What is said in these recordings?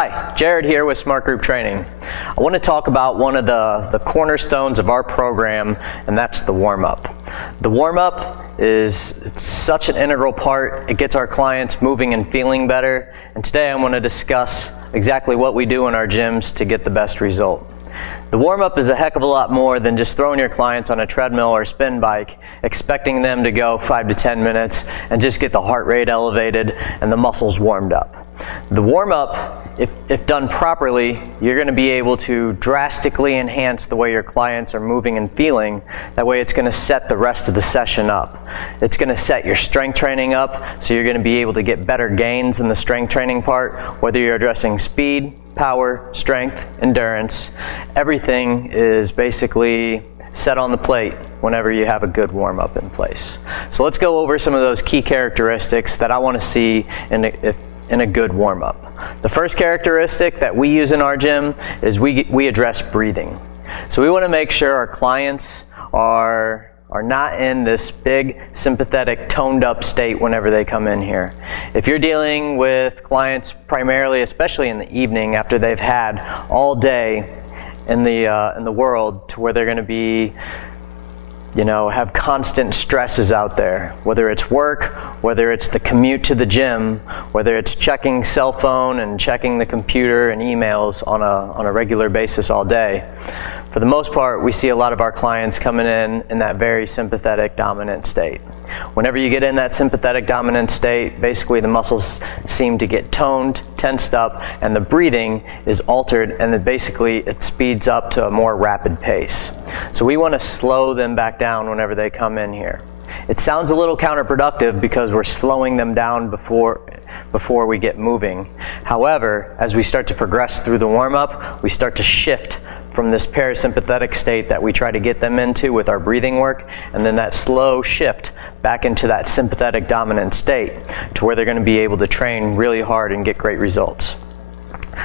Hi, Jared here with Smart Group Training. I want to talk about one of the cornerstones of our program, and that's the warm-up. The warm-up is such an integral part. It gets our clients moving and feeling better, and today I want to discuss exactly what we do in our gyms to get the best result. The warm-up is a heck of a lot more than just throwing your clients on a treadmill or spin bike, expecting them to go 5 to 10 minutes and just get the heart rate elevated and the muscles warmed up. The warm-up, if done properly, you're going to be able to drastically enhance the way your clients are moving and feeling. That way it's going to set the rest of the session up. It's going to set your strength training up, so you're going to be able to get better gains in the strength training part, whether you're addressing speed, power, strength, endurance. Everything is basically set on the plate whenever you have a good warm-up in place. So let's go over some of those key characteristics that I want to see in a good warm-up. The first characteristic that we use in our gym is we address breathing. So we want to make sure our clients are not in this big sympathetic toned up state whenever they come in here. If you're dealing with clients primarily, especially in the evening after they've had all day in the world, to where they're going to be, have constant stresses out there, whether it's work, whether it's the commute to the gym, whether it's checking cell phone and checking the computer and emails on a regular basis all day. For the most part, we see a lot of our clients coming in that very sympathetic dominant state. Whenever you get in that sympathetic dominant state, basically the muscles seem to get toned, tensed up, and the breathing is altered, and then basically it speeds up to a more rapid pace. So we want to slow them back down whenever they come in here. It sounds a little counterproductive because we're slowing them down before we get moving. However, as we start to progress through the warm-up, we start to shift from this parasympathetic state that we try to get them into with our breathing work, and then that slow shift back into that sympathetic dominant state to where they're going to be able to train really hard and get great results.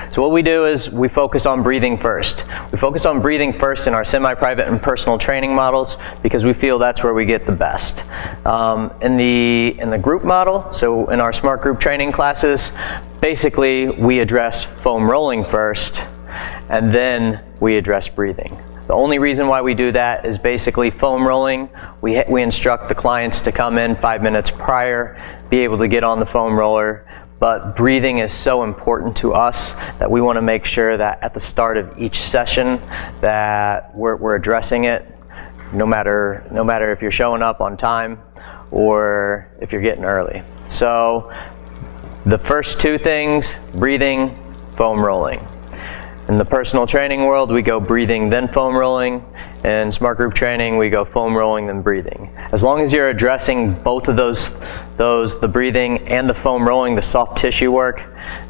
So what we do is we focus on breathing first. We focus on breathing first in our semi-private and personal training models because we feel that's where we get the best. In the group model, so in our smart group training classes, basically we address foam rolling first, and then we address breathing. The only reason why we do that is basically foam rolling. We instruct the clients to come in 5 minutes prior, be able to get on the foam roller. But breathing is so important to us that we want to make sure that at the start of each session that we're addressing it, no matter if you're showing up on time or if you're getting early. So the first two things, breathing, foam rolling. In the personal training world, we go breathing, then foam rolling. In smart group training, we go foam rolling, then breathing. As long as you're addressing both of those, the breathing and the foam rolling, the soft tissue work,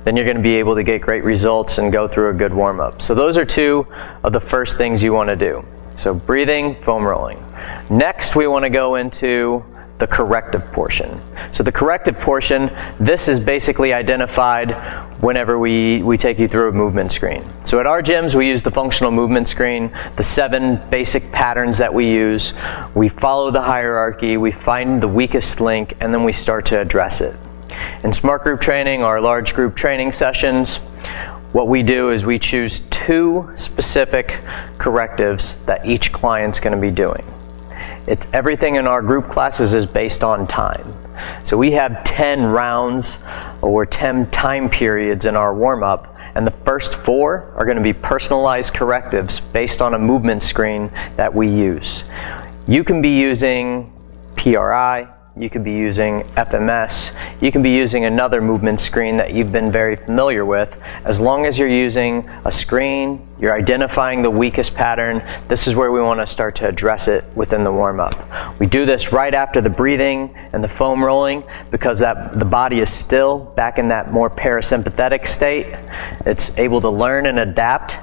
then you're going to be able to get great results and go through a good warm-up. So those are two of the first things you want to do. So breathing, foam rolling. Next, we want to go into the corrective portion. So the corrective portion, this is basically identified whenever we take you through a movement screen. So at our gyms, we use the functional movement screen, the 7 basic patterns that we use. We follow the hierarchy, we find the weakest link, and then we start to address it. In smart group training, our large group training sessions, what we do is we choose 2 specific correctives that each client's going to be doing. Everything in our group classes is based on time. So we have 10 rounds or 10 time periods in our warm-up, and the first 4 are going to be personalized correctives based on a movement screen that we use. You can be using PRI, you could be using FMS, you can be using another movement screen that you've been very familiar with. As long as you're using a screen, you're identifying the weakest pattern, this is where we want to start to address it within the warm-up. We do this right after the breathing and the foam rolling because the body is still back in that more parasympathetic state. It's able to learn and adapt,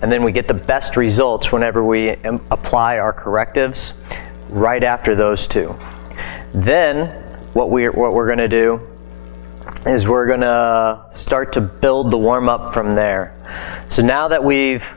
and then we get the best results whenever we apply our correctives right after those 2. Then what we're going to do is we're going to start to build the warm-up from there. So now that we've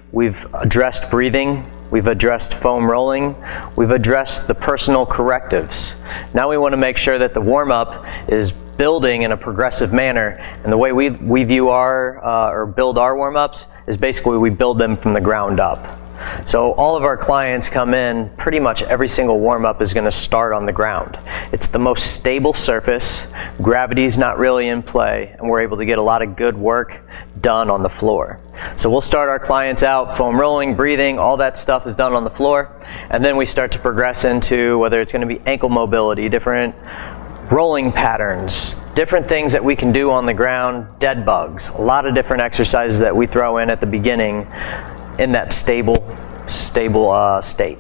addressed breathing, we've addressed foam rolling, we've addressed the personal correctives. Now we want to make sure that the warm-up is building in a progressive manner. And the way we view our, or build our warm-ups is basically we build them from the ground up. So all of our clients come in, pretty much every single warm-up is going to start on the ground. It's the most stable surface, gravity's not really in play, and we're able to get a lot of good work done on the floor. So we'll start our clients out, foam rolling, breathing, all that stuff is done on the floor, and then we start to progress into whether it's going to be ankle mobility, different rolling patterns, different things that we can do on the ground, dead bugs, a lot of different exercises that we throw in at the beginning in that stable state.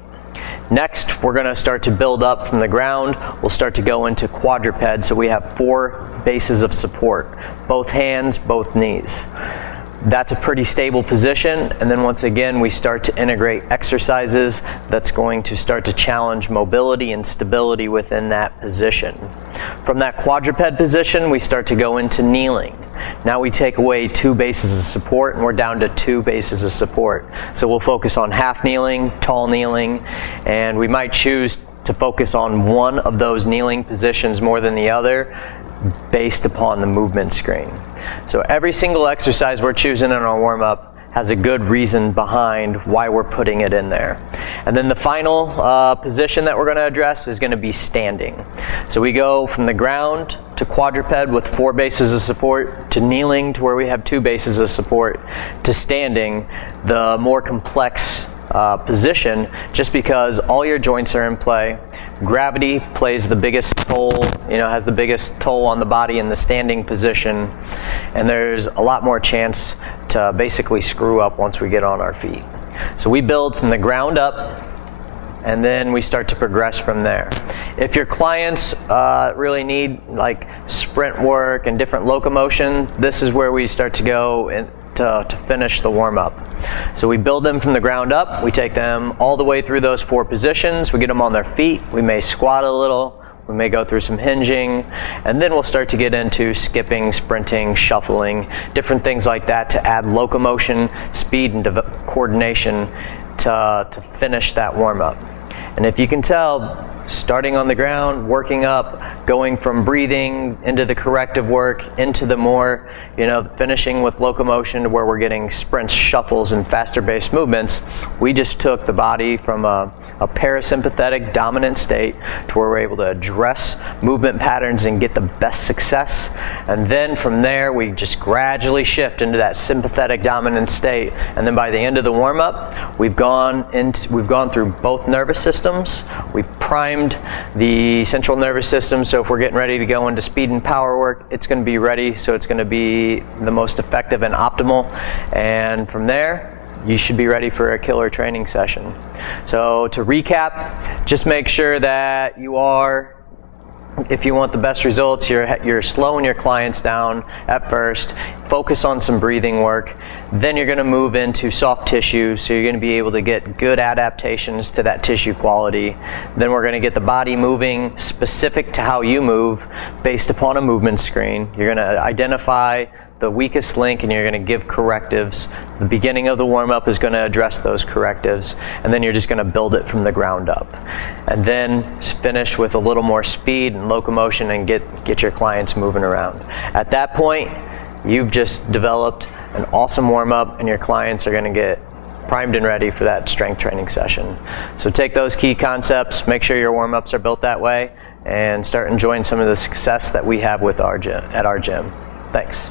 Next, we're going to start to build up from the ground. We'll start to go into quadruped, so we have 4 bases of support, both hands, both knees. That's a pretty stable position, and then once again we start to integrate exercises that's going to start to challenge mobility and stability within that position. From that quadruped position we start to go into kneeling. Now we take away 2 bases of support and we're down to 2 bases of support. So we'll focus on half kneeling, tall kneeling, and we might choose to focus on one of those kneeling positions more than the other based upon the movement screen. So every single exercise we're choosing in our warm-up has a good reason behind why we're putting it in there. And then the final position that we're going to address is going to be standing. So we go from the ground to quadruped with 4 bases of support, to kneeling to where we have 2 bases of support, to standing, the more complex position, just because all your joints are in play. Gravity plays the biggest toll, has the biggest toll on the body in the standing position, and there's a lot more chance to basically screw up once we get on our feet. So we build from the ground up, and then we start to progress from there. If your clients really need like sprint work and different locomotion, this is where we start to go to finish the warm-up. So we build them from the ground up, we take them all the way through those 4 positions, we get them on their feet, we may squat a little, we may go through some hinging, and then we'll start to get into skipping, sprinting, shuffling, different things like that to add locomotion, speed, and coordination to finish that warm-up. And if you can tell, starting on the ground, working up, going from breathing into the corrective work, into the more, finishing with locomotion to where we're getting sprints, shuffles, and faster based movements, we just took the body from a parasympathetic dominant state to where we're able to address movement patterns and get the best success. And then from there, we just gradually shift into that sympathetic dominant state. And then by the end of the warm-up, we've gone through both nervous systems. We've primed the central nervous system, so if we're getting ready to go into speed and power work, it's going to be ready, so it's going to be the most effective and optimal. And from there, you should be ready for a killer training session. So to recap, just make sure that you are, if you want the best results, you're slowing your clients down at first. Focus on some breathing work. Then you're going to move into soft tissue, so you're going to be able to get good adaptations to that tissue quality. Then we're going to get the body moving specific to how you move based upon a movement screen. You're going to identify the weakest link and you're going to give correctives. The beginning of the warm-up is going to address those correctives, and then you're just going to build it from the ground up. And then finish with a little more speed and locomotion and get your clients moving around. At that point, you've just developed an awesome warm-up and your clients are going to get primed and ready for that strength training session. So take those key concepts, make sure your warm-ups are built that way, and start enjoying some of the success that we have with at our gym. Thanks.